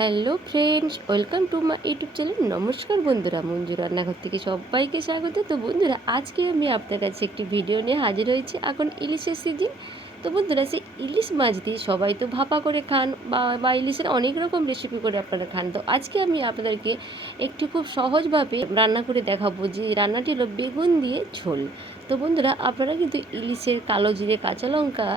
Hello friends, welcome to my YouTube channel. নমস্কার বন্ধুরা, মঞ্জু রান্নাঘর থেকে সবাইকে স্বাগত। তো বন্ধুরা, আজকে আমি আপনার কাছে একটি ভিডিও নিয়ে হাজির হয়েছি। এখন ইলিশের সিজন। তো বন্ধুরা, সেই ইলিশ মাছ দিয়ে সবাই তো ভাপা করে খান বা ইলিশের অনেক রকম রেসিপি করে আপনারা খান। তো আজকে আমি আপনাদেরকে একটু খুব সহজভাবে রান্না করে দেখাবো, যে রান্নাটি হলো বেগুন দিয়ে ঝোল। তো বন্ধুরা, আপনারা কিন্তু ইলিশের কালো জিরে, কাঁচা লঙ্কা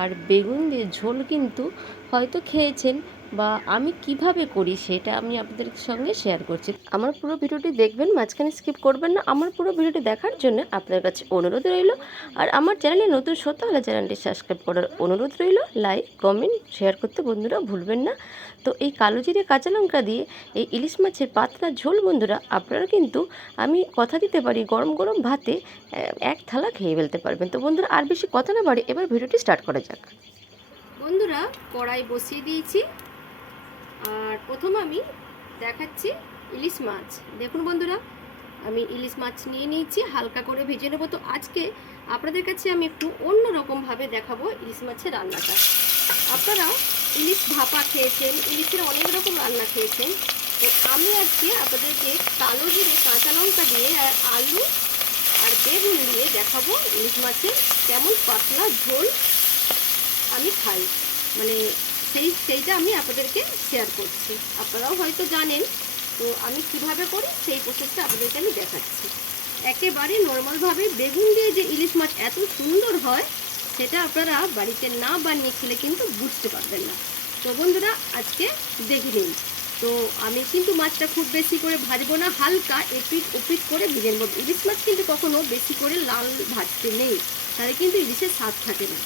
আর বেগুন দিয়ে ঝোল কিন্তু হয়তো খেয়েছেন, বা আমি কিভাবে করি সেটা আমি আপনাদের সঙ্গে শেয়ার করছি। আমার পুরো ভিডিওটি দেখবেন, মাঝখানে স্কিপ করবেন না। আমার পুরো ভিডিওটি দেখার জন্য আপনার কাছে অনুরোধ রইল। আর আমার চ্যানেলে নতুন সত্য হলে চ্যানেলটি সাবস্ক্রাইব করার অনুরোধ রইল। লাইক, কমেন্ট, শেয়ার করতে বন্ধুরা ভুলবেন না। তো এই কালো জিরে, কাঁচা লঙ্কা দিয়ে এই ইলিশ মাছের পাতলা ঝোল বন্ধুরা, আপনারা কিন্তু আমি কথা দিতে পারি গরম গরম ভাতে এক থালা খেয়ে ফেলতে পারবেন। তো বন্ধুরা, আর বেশি কথা না বাড়ি, এবার ভিডিওটি স্টার্ট করা যাক। বন্ধুরা, কড়াই বসিয়ে দিয়েছি। আর প্রথম আমি দেখাচ্ছি ইলিশ মাছ। দেখুন বন্ধুরা, আমি ইলিশ মাছ নিয়ে নিয়েছি, হালকা করে ভেজে নেবো। তো আজকে আপনাদের কাছে আমি একটু অন্য রকমভাবে দেখাবো ইলিশ মাছের রান্নাটা। আপনারা ইলিশ ভাপা খেয়েছেন, ইলিশের অনেক রকম রান্না খেয়েছেন। তো আমি আজকে আপনাদেরকে কালো জিরে, কাঁচা লঙ্কা দিয়ে আর আলু আর বেগুন দিয়ে দেখাবো ইলিশ মাছের কেমন পাতলা ঝোল আমি খাই। মানে সেইটা আমি আপনাদেরকে শেয়ার করছি। আপনারাও হয়তো জানেন, তো আমি কিভাবে করি সেই প্রসেসটা আপনাদেরকে আমি দেখাচ্ছি। একেবারে নর্মালভাবে বেগুন দিয়ে যে ইলিশ মাছ এত সুন্দর হয়, সেটা আপনারা বাড়িতে না বানিয়ে খেলে কিন্তু বুঝতে পারবেন না। তো বন্ধুরা, আজকে দেখে নিন। তো আমি কিন্তু মাছটা খুব বেশি করে ভাজবো না, হালকা এপিট ওপিট করে ভেজে নেব। ইলিশ মাছ কিন্তু কখনো বেশি করে লাল ভাজতে নেই, তাহলে কিন্তু ইলিশের স্বাদ থাকে না।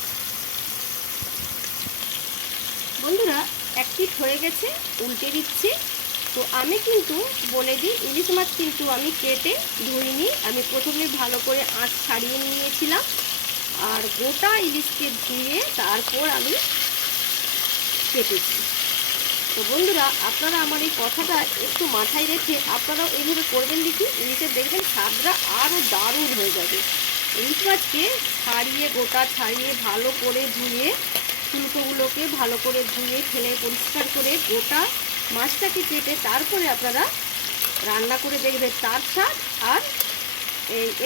বন্ধুরা, এক পিঠ হয়ে গেছে, উল্টে দিচ্ছি। তো আমি কিন্তু বলে দিই, ইলিশ মাছ কিন্তু আমি কেটে ধুইনি। আমি প্রথমে ভালো করে আঁশ ছাড়িয়ে নিয়েছিলাম, আর গোটা ইলিশকে ধুয়ে তারপর আমি কেটেছি। তো বন্ধুরা, আপনারা আমার এই কথাটা একটু মাথায় রেখে আপনারাও এইভাবে করবেন। দেখি ইলিশের দেখবেন স্বাদটা আরও দারুণ হয়ে যাবে। ইলিশ মাছকে ছাড়িয়ে, গোটা ছাড়িয়ে ভালো করে ধুয়ে, ফুলকোগুলোকে ভালো করে ধুয়ে ফেলে পরিষ্কার করে গোটা মাছটাকে কেটে তারপরে আপনারা রান্না করে দেখবেন, তার স্বাদ আর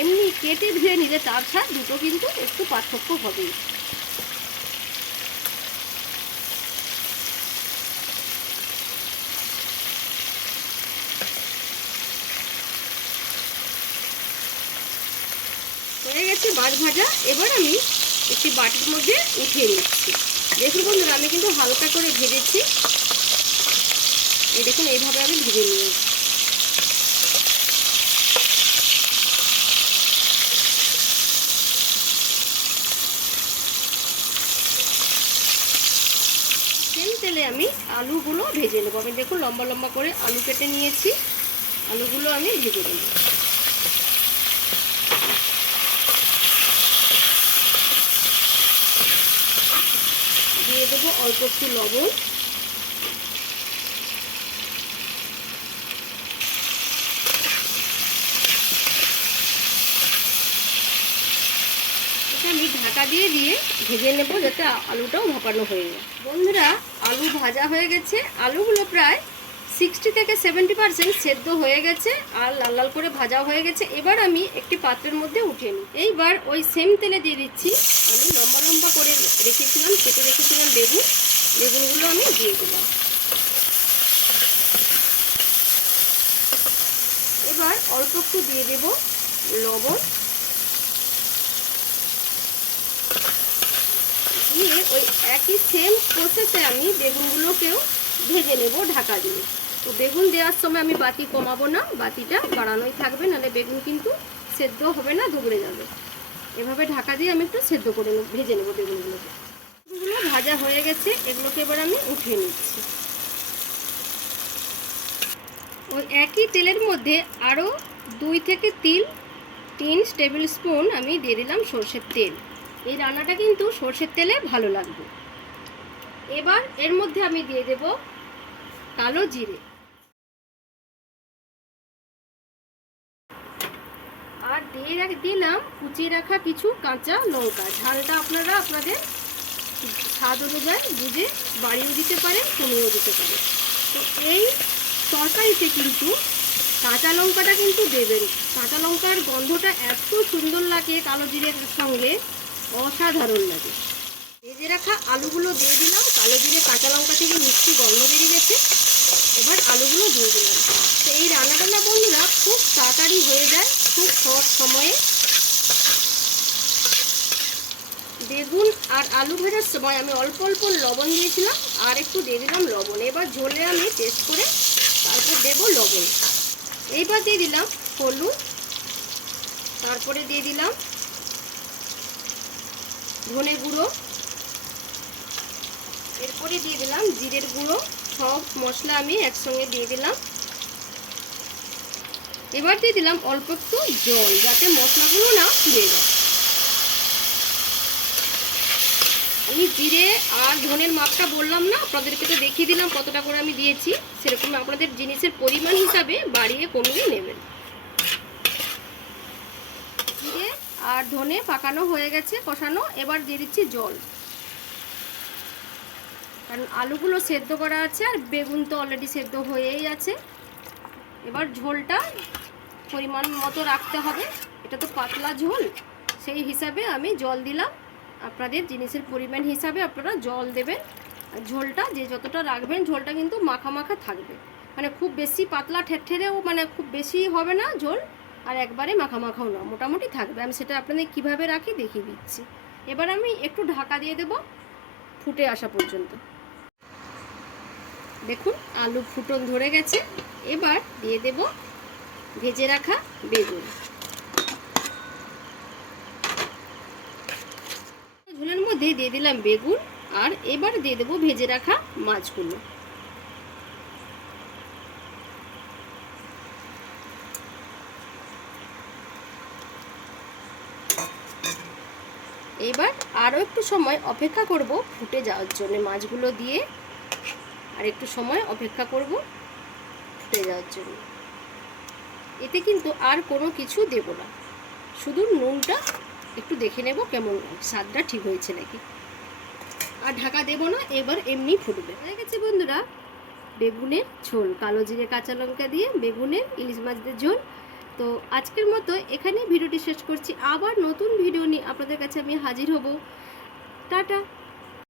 এমনি কেটে ধুয়ে নিলে তার স্বাদ দুটো কিন্তু একটু পার্থক্য হবেই। হয়ে গেছে মাছ ভাজা। এবার আমি একটি বাটির মধ্যে উঠিয়ে নিচ্ছি। দেখুন বন্ধুরা, আমি কিন্তু হালকা করে ভেজেছি। এই দেখুন, এইভাবে আমি ভেজে নিয়েছি। সেই তেলে আমি আলুগুলো ভেজে নেবো। আমি দেখুন লম্বা লম্বা করে আলু কেটে নিয়েছি, আলুগুলো আমি ভেজে নেব। দিয়ে দেবো অল্প একটু লবণ, আমি ঢাকা দিয়ে ভেজে নেব, যাতে আলুটাও ভাপানো হয়ে যায়। বন্ধুরা, আলু ভাজা হয়ে গেছে। আলুগুলো প্রায় 60 থেকে 70% সেদ্ধ হয়ে গেছে, আর লাল লাল করে ভাজা হয়ে গেছে। এবার আমি একটি পাত্রের মধ্যে উঠিয়ে নিই। এইবার ওই সেম তেলে দিয়ে দিচ্ছি আমি লম্বা লম্বা করে রেখেছিলাম, কেটে রেখেছিলাম বেগুনগুলো আমি দিয়ে দিলাম। এবার অল্প একটু দিয়ে দেব লবণ, দিয়ে ওই একই সেম প্রসেসে আমি বেগুনগুলোকেও ভেজে নেব ঢাকা দিয়ে। তো বেগুন দেওয়ার সময় আমি বাতি কমাবো না, বাতিটা বাড়ানোই থাকবে, নাহলে বেগুন কিন্তু সেদ্ধ হবে না, দুবড়ে যাবে। এভাবে ঢাকা দিয়ে আমি একটু সেদ্ধ করে ভেজে নেব বেগুনগুলোকে। বেগুনগুলো ভাজা হয়ে গেছে, এগুলোকে এবার আমি উঠিয়ে নিচ্ছি। ওই একই তেলের মধ্যে আরও 2 থেকে 3 টেবিল স্পুন আমি দিয়ে দিলাম সর্ষের তেল। এই রান্নাটা কিন্তু সর্ষের তেলে ভালো লাগবে। এবার এর মধ্যে আমি দিয়ে দেব কালো জিরে, আর দিয়ে দিলাম কুচিয়ে রাখা কিছু কাঁচা লঙ্কা। ঝালটা আপনারা আপনাদের স্বাদ অনুযায়ী বুঝে বাড়িয়েও দিতে পারেন, কমিয়েও দিতে পারেন। তো এই তরকারিতে কিন্তু কাঁচা লঙ্কাটা কিন্তু দেবেন। কাঁচা লঙ্কার গন্ধটা এত সুন্দর লাগে কালো জিরের সঙ্গে, অসাধারণ লাগে। ভেজে রাখা আলুগুলো দিয়ে দিলাম। কালো জিরে কাঁচা লঙ্কা থেকে মিষ্টি গন্ধ বেরিয়ে গেছে। এবার আলুগুলো দিয়ে দিলাম। তো এই রান্নাটা না বন্ধুরা খুব তাড়াতাড়ি হয়ে যায়, খুব শর্ট সময়ে। বেগুন আর আলু ভাজার সময় আমি অল্প অল্প লবণ দিয়েছিলাম, আর একটু দিয়ে দিলাম লবণ। এবার ঝোলে আমি টেস্ট করে তারপর দেবো লবণ। এইবার দিয়ে দিলাম হলুদ, তারপরে দিয়ে দিলাম ধনে গুঁড়ো, এরপরে দিয়ে দিলাম জিরের গুঁড়ো। সব মশলা আমি একসঙ্গে দিয়ে দিলাম। এবার দিয়ে দিলাম অল্প একটু জল, যাতে মশলাগুলো না পুড়ে যায়। আমি জিরে আর ধনের মাপটা বললাম না, আপনাদেরকে তো দেখিয়ে দিলাম কতটা করে আমি দিয়েছি। সেরকম আপনাদের জিনিসের পরিমাণ হিসাবে বাড়িয়ে কমিয়ে নেবেন। জিরে আর ধনে পাকানো হয়ে গেছে, কষানো। এবার দিয়ে দিচ্ছি জল, কারণ আলুগুলো সেদ্ধ করা আছে আর বেগুন তো অলরেডি সেদ্ধ হয়েই আছে। এবার ঝোলটা পরিমাণ মতো রাখতে হবে, এটা তো পাতলা ঝোল, সেই হিসাবে আমি জল দিলাম। আপনাদের জিনিসের পরিমাণ হিসাবে আপনারা জল দেবেন। আর ঝোলটা যে যতটা রাখবেন, ঝোলটা কিন্তু মাখা মাখা থাকবে, মানে খুব বেশি পাতলা ঠেরঠেরেও, মানে খুব বেশি হবে না ঝোল, আর একবারে মাখা মাখাও না, মোটামুটি থাকবে। আমি সেটা আপনাদের কিভাবে রাখি দেখিয়ে দিচ্ছি। এবার আমি একটু ঢাকা দিয়ে দেব ফুটে আসা পর্যন্ত। দেখুন আলু ফুটন ধরে গেছে। এবার দিয়ে দেব ভেজে রাখা বেগুন। ঝোলের মধ্যে দিয়ে দিলাম বেগুন, আর এবার দিয়ে দেবো ভেজে রাখা মাছগুলো। এবার আরও একটু সময় অপেক্ষা করব ফুটে যাওয়ার জন্য। মাছগুলো দিয়ে আর একটু সময় অপেক্ষা করব ফুটে যাওয়ার জন্য। এতে কিন্তু আর কোনো কিছু দেব না, শুধু নুনটা একটু দেখে নেব কেমন স্বাদটা ঠিক হয়েছে নাকি। আর ঢাকা দেব না, এবার এমনি ফুটবে। হয়ে গেছে বন্ধুরা বেগুনের ঝোল, কালো জিরে কাঁচা লঙ্কা দিয়ে বেগুনের ইলিশ মাছের ঝোল। তো আজকের মতো এখানেই ভিডিওটি শেষ করছি। আবার নতুন ভিডিও নিয়ে আপনাদের কাছে আমি হাজির হব। টাটা।